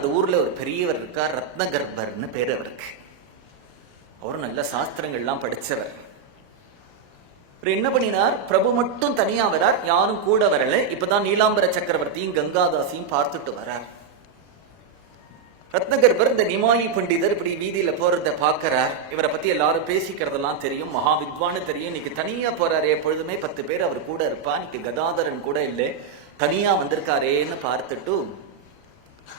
அந்த ஊர்ல ஒரு பெரியவர் இருக்கார் ரத்னகர்பர்னு பேர் அவருக்கு. அவர் நல்ல சாஸ்திரங்கள்லாம் படிச்சவர். இவர் என்ன பண்ணினார்? பிரபு மட்டும் தனியா வரார் யாரும் கூட வரல. இப்பதான் நீலாம்பர சக்கரவர்த்தியும் கங்காதாசியும் பார்த்துட்டு வரார். ரத்னகர்பர் இந்த நிமாயி பண்டிதர் இப்படி வீதியில போறத பாக்குறார். இவரை பத்தி எல்லாரும் பேசிக்கிறதெல்லாம் தெரியும். மகா வித்வான்னு தெரியும். இன்னைக்கு தனியா போறாரு. எப்பொழுதுமே பத்து பேர் அவர் கூட இருப்பா. இன்னைக்கு கதாதரன் கூட இல்லை. தனியா வந்திருக்காரேன்னு பார்த்துட்டு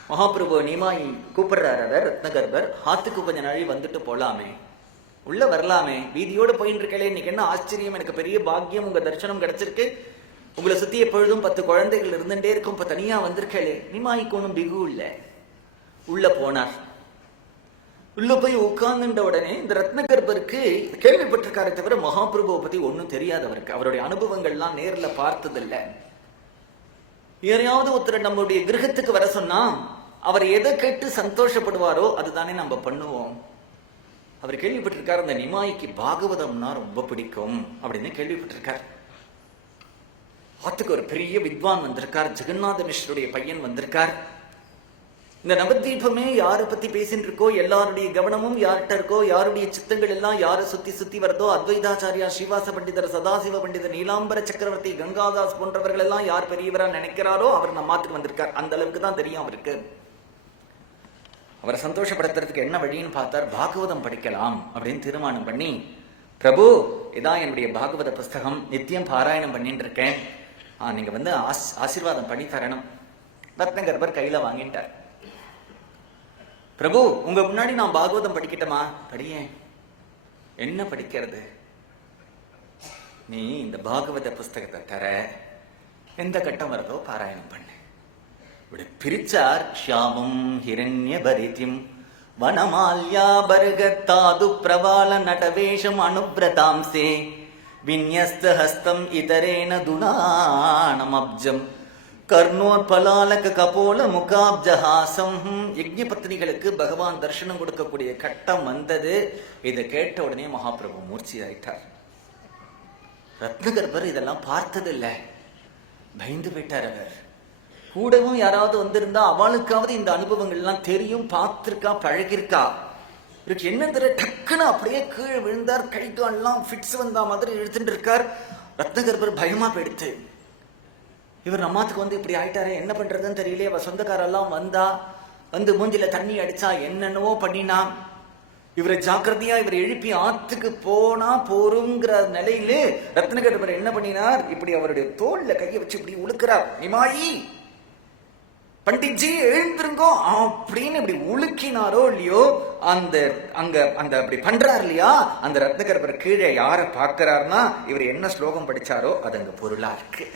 மகாபிரபு நிமாயி கூப்பிடுறாரு அவர் ரத்னகர்பர். ஹாத்துக்கு கொஞ்ச நாளி வந்துட்டு போலாமே. உள்ள வரலாமே. வீதியோட போயின்னு இருக்கலே இன்னைக்கு என்ன ஆச்சரியம்? எனக்கு பெரிய பாக்கியம். உங்க தரிசனம் கிடைச்சிருக்கு. உங்களை சுத்தி எப்பொழுதும் பத்து குழந்தைகள் இருந்துட்டே இருக்கும். இப்ப தனியா வந்திருக்கலே. நிமாய்க்கு ஒன்றும் பிகு இல்லை உள்ள போனார். உள்ள போய் உட்கார்ந்துட்ட உடனே இந்த ரத்னகர்பருக்கு கேள்விப்பட்டிருக்காரே தவிர மகாபிரபுவை பத்தி ஒன்றும் தெரியாதவருக்கு. அவருடைய அனுபவங்கள்லாம் நேர்ல பார்த்ததில்ல. யாரையாவது ஒருத்தர் நம்மளுடைய கிரகத்துக்கு வர சொன்னா அவர் எதை கேட்டு சந்தோஷப்படுவாரோ அதுதானே நம்ம பண்ணுவோம். அவர் கேள்விப்பட்டிருக்கார் அந்த நிமாய்க்கு பாகவதம்னா ரொம்ப பிடிக்கும் அப்படின்னு கேள்விப்பட்டிருக்கார். ஆத்துக்கு ஒரு பெரிய வித்வான் வந்திருக்கார் ஜெகநாத மிஸ்ருடைய பையன் வந்திருக்கார். இந்த நவதீபமே யாரை பத்தி பேசிட்டு இருக்கோ எல்லாருடைய கவனமும் யார்கிட்ட இருக்கோ யாருடைய சித்தங்கள் எல்லாம் யாரை சுத்தி சுத்தி வருதோ அத்வைதாச்சாரியா ஸ்ரீவாச பண்டிதர் சதாசிவ பண்டிதர் நீலாம்பர சக்கரவர்த்தி கங்காதாஸ் போன்றவர்கள் எல்லாம் யார் பெரியவரா நினைக்கிறாரோ அவர் நம்ம மாத்துக்கு வந்திருக்கார். அந்த அளவுக்கு தான் தெரியும் அவருக்கு அவரை சந்தோஷப்படுத்துறதுக்கு என்ன வழின்னு பார்த்தார். பாகவதம் படிக்கலாம் அப்படின்னு தீர்மானம் பண்ணி பிரபு இதான் என்னுடைய பாகவத புஸ்தகம். நித்தியம் பாராயணம் பண்ணிட்டு இருக்கேன் நீங்கள் நீங்க வந்து ஆஸ் ஆசீர்வாதம் பண்ணி தரணும். ரத்னகர்பர் கையில வாங்கிட்டார். பிரபு உங்க முன்னாடி நான் பாகவதம் படிக்கட்டமா? படியேன் என்ன படிக்கிறது? நீ இந்த பாகவத புஸ்தகத்தை தர எந்த கட்டம் வருதோ பாராயணம் பண்ணு. இப்படி பிரிச்சார் ஷியாமம் ஹிரண்ய பரிதிம் வனமால்யா பருகத்தாது பிரவால நடவேஷம் அனுப்ரதாம்சே விநியஸ்த ஹஸ்தம் இதரேன துணானமப்ஜம் கர்ணோத்பலாலக கபோல முகாப்ஜஹாசம். யஜ்ஞ பத்னிகளுக்கு பகவான் தரிசனம் கொடுக்கக்கூடிய கட்டம் வந்தது. இதை கேட்ட உடனே மகாபிரபு மூர்ச்சி ஆயிட்டார் ரத்னகர்பர் இதெல்லாம் பார்த்ததில்லை. பயந்து போயிட்டார் அவர். கூடவும் யாராவது வந்திருந்தா அவளுக்காவது இந்த அனுபவங்கள்லாம் தெரியும் பார்த்திருக்கா பழகிருக்கா இவருக்கு என்ன தெரிய டக்குன்னு அப்படியே கீழே விழுந்தார். கை கால்லாம் ஃபிட்ஸ் வந்த மாதிரி இழுத்துட்டு இருக்கார். ரத்னகர்பர் பயமா போயிடுத்து. இவர் நம்மாத்துக்கு வந்து இப்படி ஆயிட்டாரு என்ன பண்றதுன்னு தெரியலையே. அவள் சொந்தக்காரெல்லாம் வந்தா வந்து மூஞ்சில தண்ணி அடிச்சா என்னென்னவோ பண்ணினா இவரை ஜாக்கிரதையா இவர் எழுப்பி ஆத்துக்கு போனா போருங்கிற நிலையில ரத்னகர்பர் என்ன பண்ணினார்? இப்படி அவருடைய தோல்ல கையை வச்சு இப்படி உழுக்கிறார். நிமாயி பண்டிட்ஜி எழுந்திருங்கோ அப்படின்னு இப்படி உலுக்கினாரோ இல்லையோ அந்த அங்க அந்த அப்படி பண்றார் இல்லையா அந்த ரத்னகர்பர் கீழே யாரை பார்க்கறாருன்னா இவர் என்ன ஸ்லோகம் படிச்சாரோ அது அங்க பொருளா இருக்கு.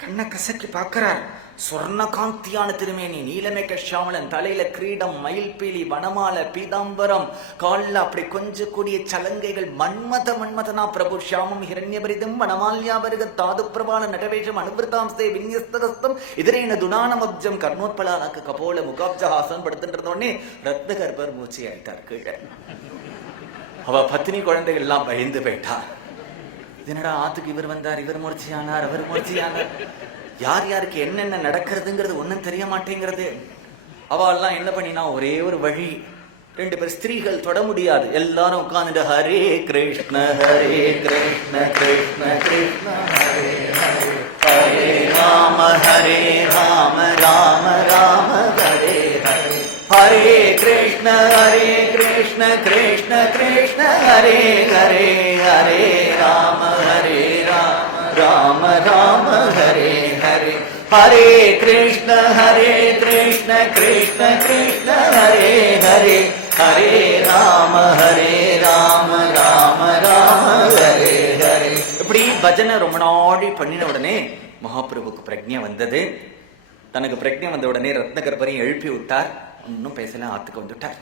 கண்ணை கசக்கி பார்க்கிறார். சொர்ணகாந்தியான திருமேனி நீலமேக ஷாமலன் தலையில கிரீடம் மயில்பீலி வனமால பீதாம்பரம் காலில் அப்படி கொஞ்ச கூடிய சலங்கைகள் மன்மத மன்மதனா பிரபு ஷியாமம் ஹிரண்யபரிதம் வனமால்யாபருக தாது பிரபால நடவேஷம் அனுபிரதாம்சே விநியஸ்தகஸ்தம் இதரேன துணானமப்ஜம் கர்ணோத்பலானக்கு கபோல முகாப்ஜஹாசன் படுத்துன்றதோடனே ரத்னகர்பர் மூச்சி ஆயிட்டார் கீழே. அவ பத்தினி குழந்தைகள் எல்லாம் பயந்து போயிட்டான் என்னடா ஆத்துக்கு இவர் வந்தார் இவர் மூர்ச்சியானார் அவர் மூர்ச்சியானார்? யார் யாருக்கு என்னென்ன நடக்கிறதுங்கிறது ஒண்ணும் தெரிய மாட்டேங்கிறது. அவெல்லாம் என்ன பண்ணினா ஒரே ஒரு வழி. ரெண்டு பேர் ஸ்திரீகள் தொட முடியாது. எல்லாரும் உட்கார்ந்துட்டு ஹரே கிருஷ்ண ஹரே கிருஷ்ண கிருஷ்ண கிருஷ்ண ஹரே ஹரே ராம ஹரே ராம ராம ராம ஹரே ஹரே. ஹரே கிருஷ்ண ஹரே கிருஷ்ண கிருஷ்ண கிருஷ்ண ஹரே ஹரே. ஹரே கிருஷ்ண ஹரே கிருஷ்ண கிருஷ்ண கிருஷ்ண ஹரே ஹரே. ஹரே ராம ஹரே ராம ராம ராம ஹரே ஹரே. இப்படி பஜனை ரொம்ப நாடி பண்ணின உடனே மகாபிரபுக்கு பிரஜை வந்தது. தனக்கு பிரக்ஞை வந்த உடனே ரத்னகர்பரையும் எழுப்பி விட்டார். ஒன்றும் பேசல ஆத்துக்கு வந்துட்டார்.